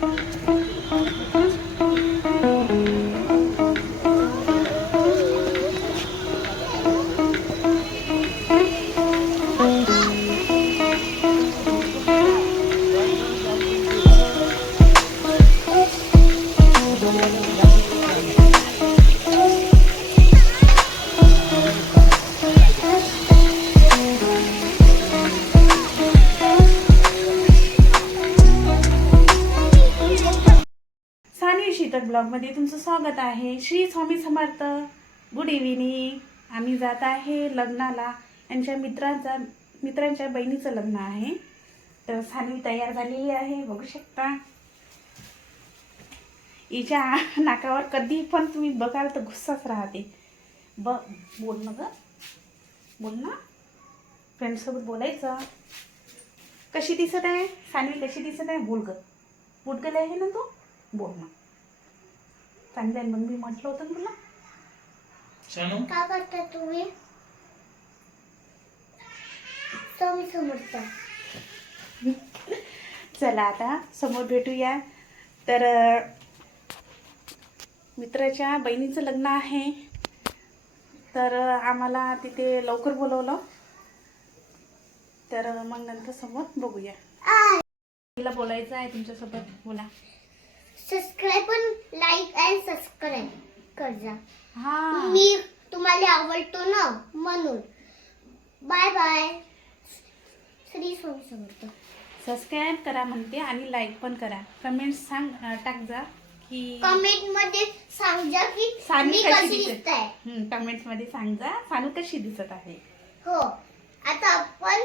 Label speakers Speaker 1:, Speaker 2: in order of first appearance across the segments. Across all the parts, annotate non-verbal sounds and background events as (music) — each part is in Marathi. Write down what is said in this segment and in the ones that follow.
Speaker 1: Thank you. ब्लॉगमध्ये तुमचं स्वागत आहे. श्री स्वामी समर्थ. गुड इव्हिनिंग आम्ही जात आहे लग्नाला. यांच्या मित्रांचा मित्रांच्या बहिणीचं लग्न आहे. तर सानवी तयार झालेली आहे बघू शकता. हिच्या नाकावर कधी पण तुम्ही बघाल तर गुस्साच राहते. ब बोल ना ग. बोल ना. फ्रेंडसोबत बोलायचं. कशी दिसत आहे? सानवी कशी दिसत आहे? बोल ग. बुटगल आहे ना तू? बोल ना. चांगलं आहे. मग मी म्हटलं होतं ना तुला?
Speaker 2: शानू?
Speaker 3: का करता तुम्ही? स्वामी समर्थ.
Speaker 1: चला आता समोर भेटूया. तर मित्राच्या बहिणीचं लग्न आहे. तर आम्हाला तिथे लवकर बोलवलं. तर मग नंतर समोर बघूया. तिला बोलायचं आहे तुमच्यासोबत. बोला.
Speaker 3: सबस्क्राईब पण लाईक अँड सबस्क्राईब कर जा
Speaker 1: हा.
Speaker 3: मी तुम्हाला आवडतो ना म्हणून. Bye bye Shri Swami Samarth.
Speaker 1: Subscribe करा म्हणते आणि लाईक पण करा. कमेंट सांग अं, टाक जा की
Speaker 3: कमेंटमध्ये सांग जा की
Speaker 1: सानवी
Speaker 3: मी
Speaker 1: कशी
Speaker 3: कशी
Speaker 1: दिसते?
Speaker 3: दिसत आहे
Speaker 1: कमेंट्समध्ये सांग जा सानू कशी दिसत आहे.
Speaker 3: हो. आता आपण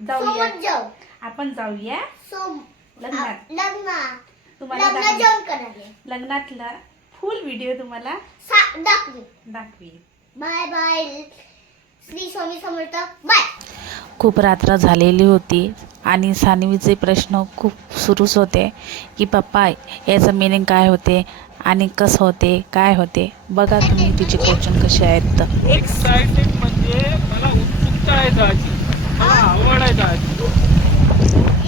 Speaker 1: जाऊया.
Speaker 3: सोबत जाऊ.
Speaker 1: आपण जाऊया.
Speaker 3: सो
Speaker 1: लग्नात.
Speaker 3: लग्नात.
Speaker 1: तुम्हाला लग्नातला फुल व्हिडिओ तुम्हाला
Speaker 3: दाखवी
Speaker 1: दाखवी
Speaker 3: bye bye. Shri Swami Samarth. Bye.
Speaker 4: खूप रात्र झालेली होती आणि सानवीचे प्रश्न खूप सुरूच होते की पप्पा याचं मिनिंग काय होते आणि कसं होते काय होते? बघा तुम्ही तिचे क्वेश्चन कसे आहेत तर.
Speaker 2: एक्साइटेड म्हणजे मला उत्सुकता आहे जायची मला आवड आहे जायची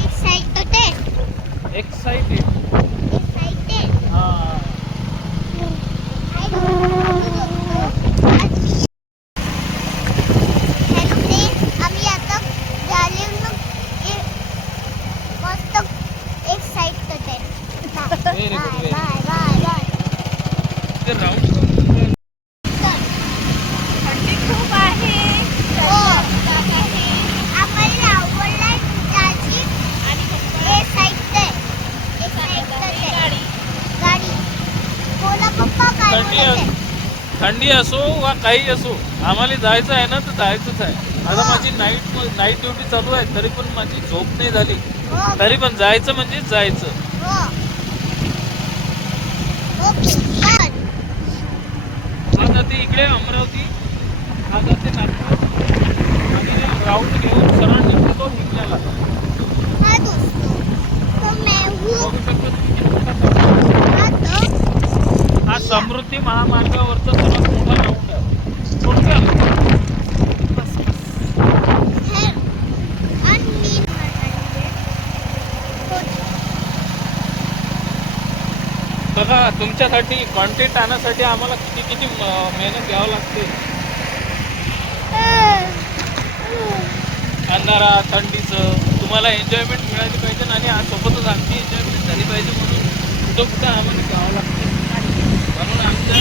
Speaker 3: एक्साइटेड
Speaker 2: एक्साइटेड
Speaker 3: एक्साइटेड
Speaker 2: हा
Speaker 3: हॅलो फ्रेंड आम्ही आता झाले मस्त एक्साइटेड आहे
Speaker 2: Very good,
Speaker 3: bye
Speaker 2: very
Speaker 3: bye bye bye
Speaker 2: ते राऊंड
Speaker 1: थंडी खूप आहे
Speaker 3: हो आम्हाला आवडला त्याची एक्साइटेड एक्साइटेड गाडी गाडी बोला पप्पा काय
Speaker 2: थंडी थंडी असो वा काही असो आम्हाला जायचं आहे ना तर जायचंच आहे. आता माझी नाईट नाईट ड्युटी चालू आहे तरी पण माझी झोप नाही झाली. तरी पण जायचं म्हणजे जायचं. आता ते इकडे अमरावती. आता ते नागपूर आणि राऊंड घेऊन सरळ निघतो हिंगण्याला
Speaker 3: हाँ दोस्तों तो मैं हूँ
Speaker 2: बघू शकता तुम्ही किती मोठा सरळ
Speaker 3: हाँ तो
Speaker 2: हा समृद्धी महामार्गावरचा सर्वात मोठा राऊंड आहे थोडक्यात
Speaker 3: है अन्नी
Speaker 2: बघा तुमच्यासाठी कॉन्टेंट आणण्यासाठी आम्हाला किती किती मेहनत घ्यावं लागते? अंधारा थंडीचं तुम्हाला एन्जॉयमेंट मिळाली पाहिजे आणि सोबतच आमची एन्जॉयमेंट झाली पाहिजे म्हणून कुठं कुठं आम्हाला घ्यावं लागते. म्हणून आमच्या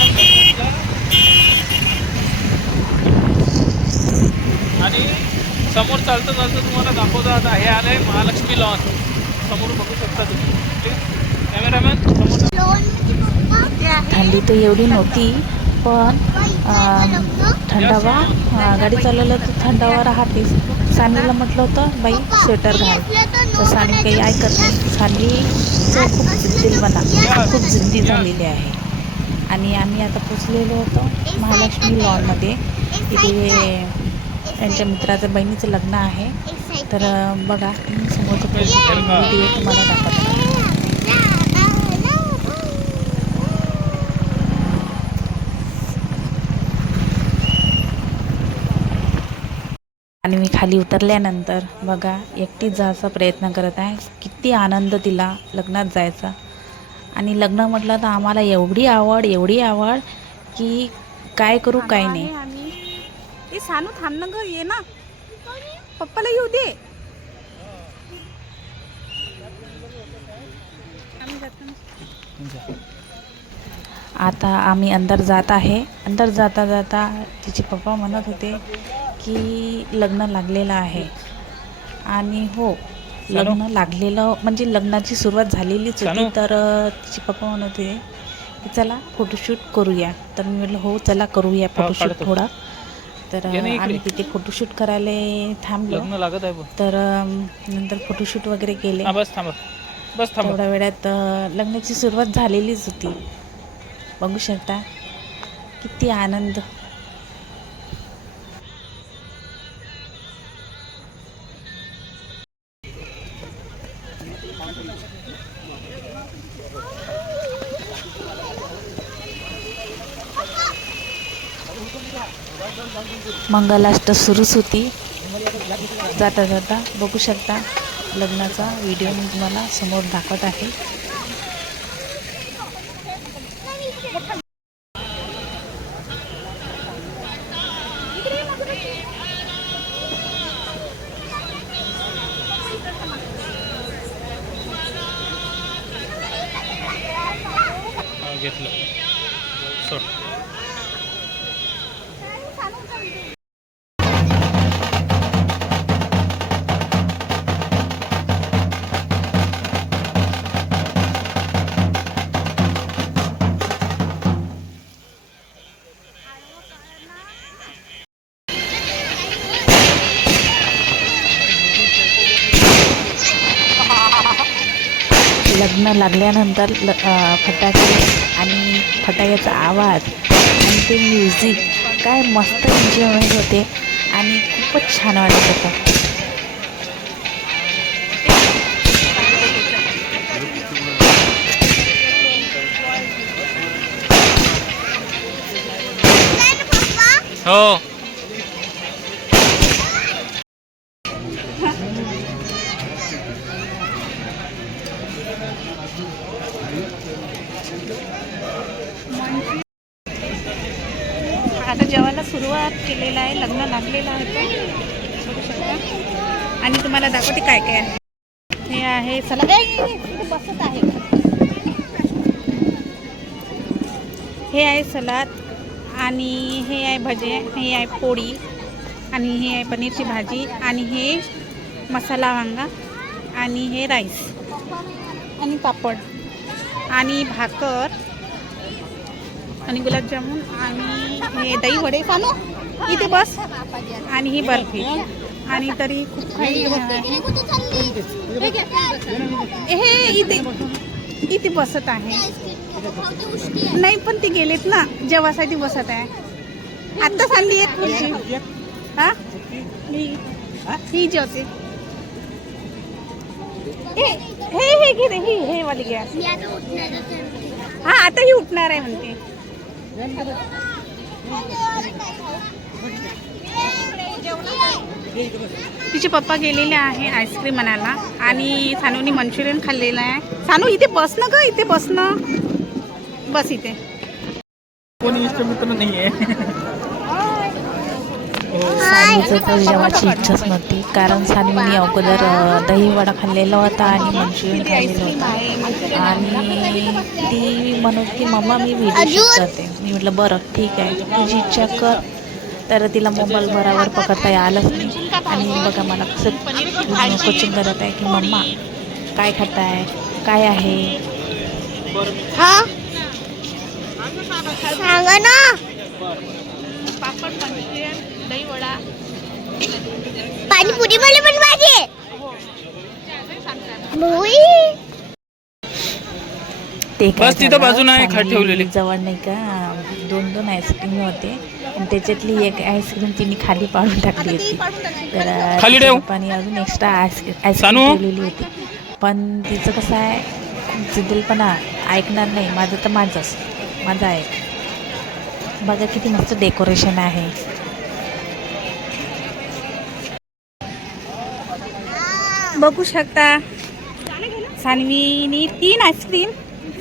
Speaker 2: आणि समोर चालतं चालतं तुम्हाला दाखवता आता हे आलं आहे महालक्ष्मी लॉन समोर बघू शकता तुम्ही प्लीज कॅमेरामॅन समोर
Speaker 3: लोन म्हणजे पप्पा
Speaker 4: थंडी तर एवढी नव्हती पण थंडावा गाडी चालवलं तर थंडावा राहतेच सानीला म्हटलं होतं बाई स्वेटर घाल. तर सानी काही ऐकत नाही. सानवीचं खूप जिद्दी बना खूप जिद्दी झालेली आहे. आणि आम्ही आता पोचलेलो होतो महालक्ष्मी लॉनमध्ये. इथे त्यांच्या मित्राचं बहिणीचं लग्न आहे. तर बघा समोरचं व्हिडिओ तुम्हाला दाखवतो. आणि मी खाली उतरल्यानंतर बघा एकटीच जायचा प्रयत्न करत आहे. किती आनंद तिला लग्नात जायचा. आणि लग्न म्हटलं तर आम्हाला एवढी आवड एवढी आवड की काय करू काय नाही.
Speaker 1: ए सानू थांब ना ग ये ना. पप्पाला येऊ दे.
Speaker 4: आता आम्ही अंदर जात आहे. अंदर जाता जाता तिचे पप्पा म्हणत होते की लग्न लागलेलं आहे. आणि हो लग्न लागलेलं म्हणजे लग्नाची सुरुवात झालेलीच होती? तर तिचे पप्पा म्हणत होते की चला फोटोशूट करूया. तर मी म्हटलं हो चला करूया फोटोशूट. थोडा. तर. आम्ही तिथे फोटोशूट करायला थांबलो.
Speaker 2: लग्न लागत आहे बघ.
Speaker 4: तर नंतर फोटोशूट वगैरे केले.
Speaker 2: बस
Speaker 4: तेवढ्या वेळात लग्नाची सुरुवात झालेलीच होती. बघू शकता किती आनंद. मंगलाष्ट सुरूच होती. जाता जाता बघू शकता लग्नाचा व्हिडिओ मी तुम्हाला समोर दाखवत आहे.
Speaker 2: घेतलं. सोड.
Speaker 4: लग्न लागल्यानंतर ल फटाके आणि फटाक्याचा आवाज आणि ते म्युझिक काय मस्त एन्जॉयमेंट होते आणि खूपच छान वाटत होतं.
Speaker 2: हो
Speaker 1: आता जेवायला सुरुवात केलेलं आहे लग्न लागलेलं आहे बघू शकता आणि तुम्हाला दाखवते काय काय आहे. हे आहे चला बसत आहे हे आहे सलाद आणि हे आहे भजे हे आहे पोळी आणि हे आहे पनीरची भाजी आणि हे मसाला वांगा आणि हे राईस आणि पापड आणि भाकर आणि गुलाबजामुन आणि हे दही वडे. सांगू इथे बस. आणि ही बर्फी. आणि तरी खूप काही आहे. हे इथे इथे बसत आहे. नाही पण ते गेलेत ना जेवासाठी बसत आहे. आत्ताच आणली एक खुर्ची हा? ही? जेवते. हे हे हे घे रे ही हे वाली घ्या हा आता ही उठणार आहे म्हणते. तिचे पप्पा गेलेले आहे आईस्क्रीम आणायला. आणि सानूनी मंचुरियन खाल्लेलं आहे. सानू इथे बस ना ग इथे बस ना. बस इथे.
Speaker 2: कोणी इष्टमित्र नाही आहे
Speaker 4: सानीचं तर जेवायची इच्छाच नव्हती कारण सानीने अगोदर दही वडा खाल्लेला होता आणि मंचुरियन खाल्लेलं होतं. आणि ती म्हणत की मम्मा मी व्हिडिओ शूट करते. मी म्हटलं बरं ठीक आहे. तुझी इच्छा कर. तर तिला मोबाईल बरोबर पकडता आलंच नाही. आणि बघा मला कसं कोचिंग करत आहे की मम्मा काय खाताय? काय आहे?
Speaker 3: हा? सांगा ना.
Speaker 1: पापड मंचुरियन दही वडा
Speaker 3: पाणीपुरी मला पण पाहिजे
Speaker 4: ते
Speaker 2: बस तिथं बाजूनं आहे, खाट ठेवलेली.
Speaker 4: जवळ नाही का? दोन दोन आईस्क्रीम होते. आणि त्याच्यातली एक आईस्क्रीम तिने खाली पाडून टाकली होती. तर
Speaker 2: खाली ठेव.
Speaker 4: पप्पानी अजून एक्स्ट्रा आईस्क्रीम
Speaker 2: सानू?
Speaker 4: ठेवलेली होती. पण तिचं कसं आहे जिद्दलपणा ऐकणार नाही. माझं तर माझंच. माझं आहे. बघा किती मस्त डेकोरेशन आहे.
Speaker 1: बघू शकता. सानवीनी तीन आईस्क्रीम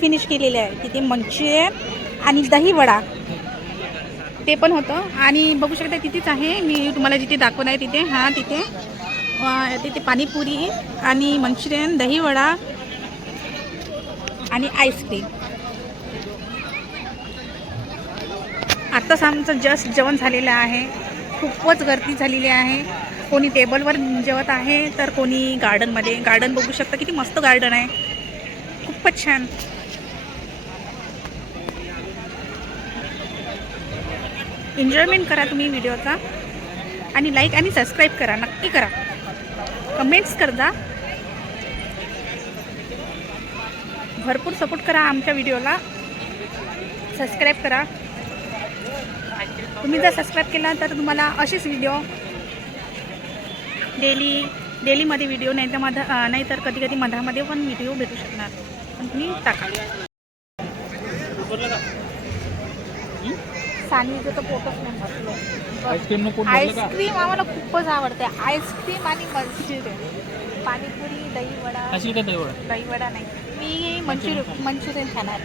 Speaker 1: फिनिश केलेले आहे. तिथे मंचुरियन आणि दही वडा ते पण होतं. आणि बघू शकता तिथेच आहे. मी तुम्हाला जिथे दाखवलं आहे तिथे. हां तिथे. तिथे पाणीपुरी आणि मंचुरियन दहीवडा आणि आईस्क्रीम आत्ताच आमचं जस्ट जेवण झालेलं आहे. खूपच गर्दी झालेली आहे. कोणी टेबलवर जेवत आहे तर कोणी गार्डनमध्ये गार्डन बघू शकता किती मस्त गार्डन आहे. खूपच छान. एन्जॉयमेंट करा तुम्ही व्हिडिओचा. आणि लाईक आणि सबस्क्राईब करा नक्की करा. कमेंट्स कर भरपूर सपोर्ट करा आमच्या व्हिडिओला. सबस्क्राईब करा. तुम्ही जर सबस्क्राईब केला तर तुम्हाला असेच व्हिडिओ डेली डेलीमध्ये व्हिडिओ नाही तर मधा नाही तर कधी कधी मधामध्ये पण व्हिडिओ भेटू शकणार. पण तुम्ही टाका. सानवीचं तर पोटच नाही भरलं.
Speaker 2: आईस्क्रीम नको का?
Speaker 1: आईस्क्रीम आम्हाला खूपच आवडते. आईस्क्रीम आणि मंचुरियन पाणीपुरी दही वडा
Speaker 2: अशी का तेवढं
Speaker 1: दही वडा नाही. मी मंचुरियन मंचुरियन खाणार.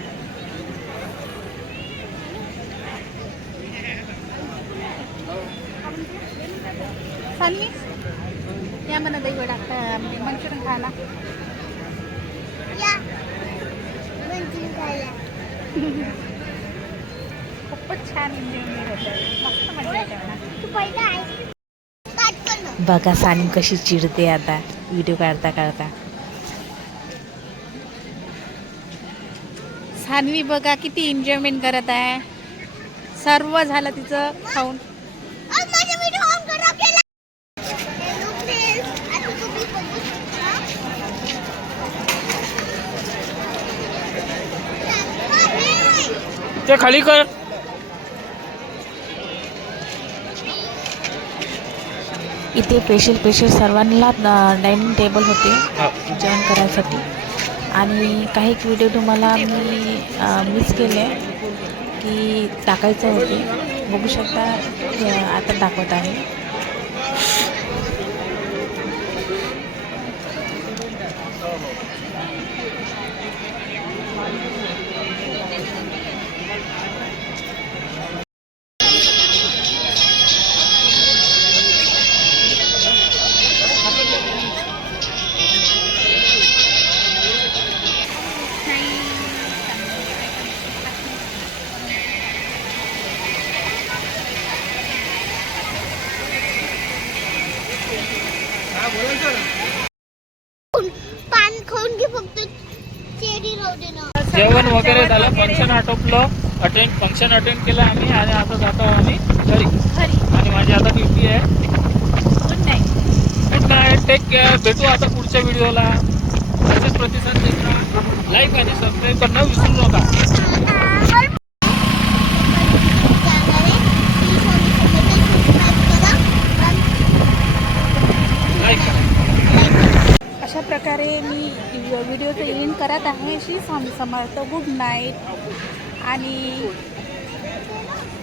Speaker 1: सानवी या मला दही वडा अं, म्हणजे मंचुरियन खायला.
Speaker 3: या. मंचुरियन खायला (laughs)
Speaker 1: खूपच छान एन्जॉयमेंट होतं मस्त मजा येते मला
Speaker 3: तू पहिला आईस्क्रीम स्टार्ट कर ना.
Speaker 4: बघा सानी कशी चिडते आता. व्हिडिओ काढता काढता.
Speaker 1: सानवी बघा किती एन्जॉयमेंट करत आहे. सर्व झालं तिचं खाऊन.
Speaker 3: अब माझा व्हिडिओ ऑन करा केला हॅलो फ्रेंड्स आता तुम्ही बघू शकता
Speaker 2: ते खाली कर
Speaker 4: इथे स्पेशल स्पेशल सर्वांना डायनिंग टेबल होते जेवण करायसाठी. आणि काही व्हिडिओ तुम्हाला मी मिस केले की टाकायचं होते बघू शकता आता दाखवत आहे.
Speaker 2: जेवण वगैरे झालं फंक्शन आटोपलं अटेंड फंक्शन अटेंड केलं आम्ही आणि आता जातो आम्ही घरी. आणि माझी आता ड्युटी आहे.
Speaker 1: Good night.
Speaker 2: टेक केअर भेटू आता पुढच्या व्हिडिओला. असेच प्रतिसाद देत लाईक आणि सबस्क्राईब करणं विसरू नका.
Speaker 1: अशा प्रकारे मी व्हिडिओचं एंड करत आहे. श्री स्वामी समर्थ गुड नाईट आणि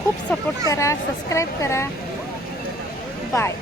Speaker 1: खूप सपोर्ट करा सबस्क्राईब करा. बाय